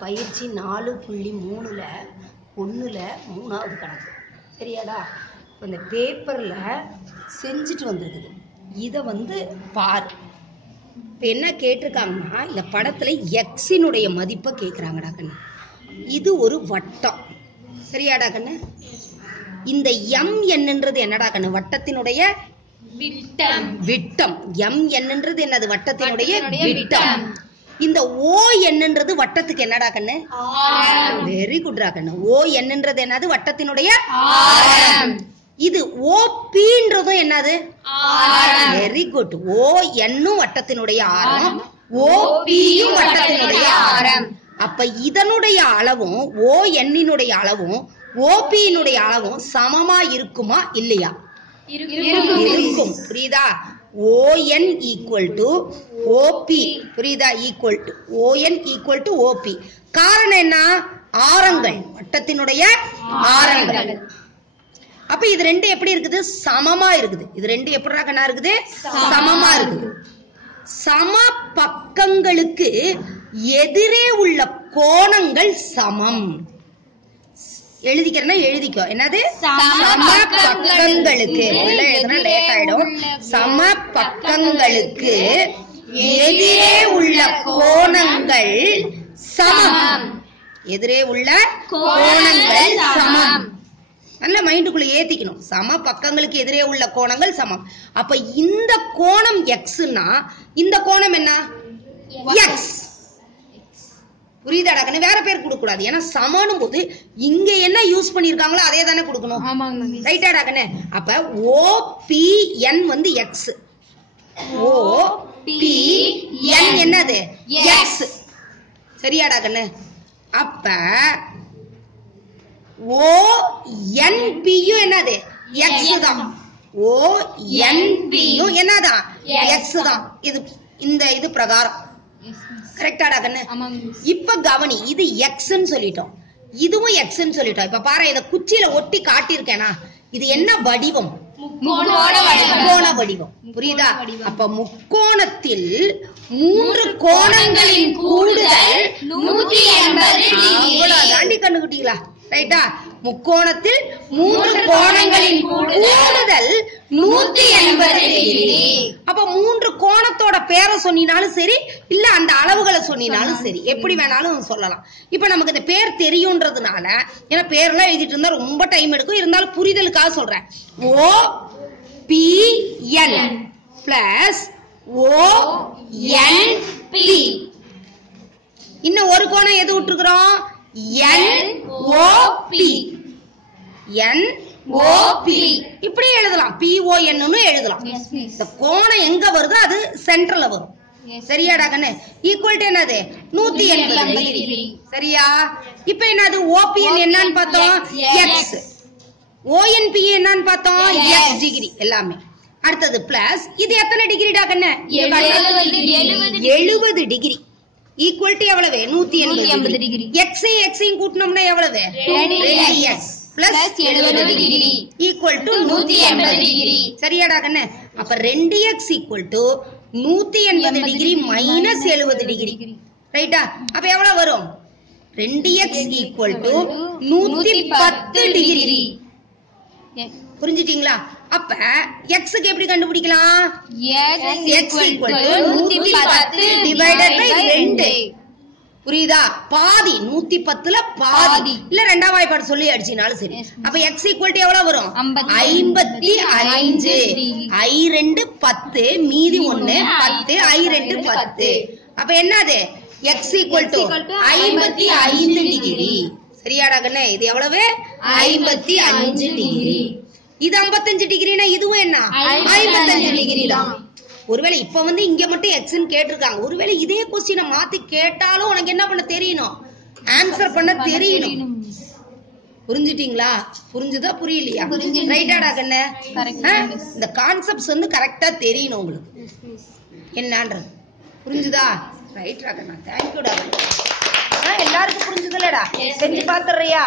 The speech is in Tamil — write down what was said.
பயிற்சி 4.3ல் 1ல் 3வது கணக்கு சரியாடா. இப்போ இந்த பேப்பரில் செஞ்சுட்டு வந்துருக்குது, இதை பார். இப்போ என்ன கேட்டிருக்காங்கன்னா, இந்த படத்தில் எக்ஸினுடைய மதிப்பை கேட்குறாங்கடா கண்ணு. இது ஒரு வட்டம் சரியாடா கண்ணு. இந்த எம் என்னன்றது என்னடா கண்ணு? வட்டத்தினுடைய விட்டம். எம் என்னன்றது என்னது? வட்டத்தினுடைய விட்டம். இந்த ஓ என்னன்றது வட்டத்துக்கு என்னடா கண்ணு? வெரி குட்ரா கண்ணு. ஓ என்னன்றது என்னது? வட்டத்தினுடைய ஆரம். இது ஓபின்றதும் என்னது? Very good. ஓ என்னும் வட்டத்தினுடைய ஆரம், ஓபியும் வட்டத்தினுடைய ஆரம். அப்ப இதனுடைய அளவும் ஓ எண்ணினுடைய அளவும் ஓபியினுடைய அளவும் சமமா இருக்குமா இல்லையா? இருக்கும். புரியுதா? ON equal to OP. புரியுதா? equal to ON equal to OP. காரணம் என்ன? ஆரங்கள், வட்டத்தினுடைய ஆரங்கள். அப்ப இது ரெண்டு எப்படி இருக்குது? சமமா இருக்குது. இது ரெண்டு எப்படி கண்ணா இருக்குது? சமமா இருக்குது. சம பக்கங்களுக்கு எதிரே உள்ள கோணங்கள் சமம். எழுதிக்கிறேன்னா எழுதிக்கோ. என்னது? சம பக்கங்களுக்கு. லேட் ஆயிடும். சம பக்கங்களுக்கு எதிரே உள்ள கோணங்கள் சமம். எதிரே உள்ள கோணங்கள் சமம். நல்ல மைண்டுக்குள்ள ஏத்திக்கணும். சம பக்கங்களுக்கு எதிரே உள்ள கோணங்கள் சமம். அப்ப இந்த கோணம் எக்ஸ்னா இந்த கோணம் என்ன? எக்ஸ். புரியுதாடா கண்ணு? வேற பேர் கொடுக்க கூடாது. ஏன்னா சமனும் போது இங்க என்ன யூஸ் பண்ணிருக்காங்களோ அதே தானே கொடுக்கணும். ரைட்டாடா கண்ணு? அப்ப OPN எக்ஸ். OPN என்னது? எக்ஸ். சரியாடா கண்ணு? அப்ப ONPயும் என்னது? எக்ஸ் தான். ONPயும் என்னதான்? எக்ஸ் தான். இது பிரகாரம் கரெக்டாடா கண்ணு? இப்ப கவனி, இது எக்ஸ்ன்னு சொல்லிட்டோம், இதுவும் எக்ஸ்ன்னு சொல்லிட்டோம். இப்ப பாரு, இத குச்சியில ஒட்டி காட்டியிருக்கேனா? இது என்ன வடிவம்? முக்கோண வடிவம். புரியுதா? அப்ப முக்கோணத்தில் 3 கோணங்களின் கூடுதல் 180 தாண்டி கண்டுகிட்டீங்களா? ரைட்டா? முக்கோணத்தில் 3 கோணங்களின் கூடுதல் 180. அப்ப 3 கோணத்தோட பேரை சொன்னாலும் சரி, இல்ல அந்த அளவுகளை சொன்னாலும் சரி, எப்படி வேணாலும் சொல்லலாம். இப்ப நமக்கு இந்த பேர் தெரியும்ன்றதுனால, ஏன்னா பேர்லாம் எழுதிட்டு இருந்தா ரொம்ப டைம் எடுக்கும், இருந்தாலும் புரிதலுக்காக சொல்றேன். OPN plus ONP. இன்னும் ஒரு கோணம் எது விட்டுருக்கிறோம்? NOP. NOP இப்படி எழுதலாம். PON எழுதலாம். இந்த கோணம் எங்க வருதோ அது சென்டர்ல வரும். சரியாடா கண்ணு? ஈக்குவல் டு என்னது? 180 டிகிரி. சரியா? இப்ப என்னது? OPN என்னன்னு பார்த்தோம்? எக்ஸ். ONP என்னன்னு பார்த்தோம்? எக்ஸ் டிகிரி எல்லாமே. அடுத்தது பிளஸ் இது எத்தனை டிகிரிடா கண்ணு? 70 டிகிரி. ஈக்குவல் டு எவ்வளவு? 180 டிகிரி. எக்ஸையும் கூட்டணும்னா எவ்வளவு? 2x plus 70 degree equal to 180 degree. சரியாடா கண்ணு? அப்ப 2x equal to 180 degree minus 70 degree. ரைட்டா? அப்ப எவ்வளவு வரும்? 2x equal to 110 degree. புரிஞ்சிட்டீங்களா? அப்ப எக்ஸுக்கு எப்படி கண்டுபிடிக்கலாம்? x equal to 110 divided by 2. புரியுதா? பாதி 110ல பாதி, இல்ல ரெண்டாம் வாய்ப்பாடு சொல்லி அடிச்சினாலும் சரி. அப்ப x ஈக்குவல் டு எவ்வளவு வரும்? 55. I2 10 மீதி 1 10, I2 10. அப்ப என்னது? x equal to 55 degree. சரியாடா கண்ணே? இது எவ்வளவு? 55 டிகிரி. இது 55 டிகிரினா இதுவும் என்ன? 55 டிகிரி தான். ஒருவேளை இப்ப இங்க மட்டும் எக்ஸ்ன்னு கேட்டிருக்காங்க. ஒருவேளை இதே கொஸ்டினை மாத்தி கேட்டாலும் உனக்கு என்ன பண்ண தெரியணும்? ஆன்சர் பண்ண தெரியணும். புரிஞ்சுட்டீங்களா? புரிஞ்சுதா புரியலையா? ரைட்டாடா கண்ணு? இந்த கான்செப்ட்ஸ் கரெக்டா தெரியணும் உங்களுக்கு என்னன்றது. புரிஞ்சுதா? ரைட்டா கண்ணா? தேங்க்யூடா. எல்லாருக்கும் புரிஞ்சுதுலடா? செஞ்சு பாத்துறியா?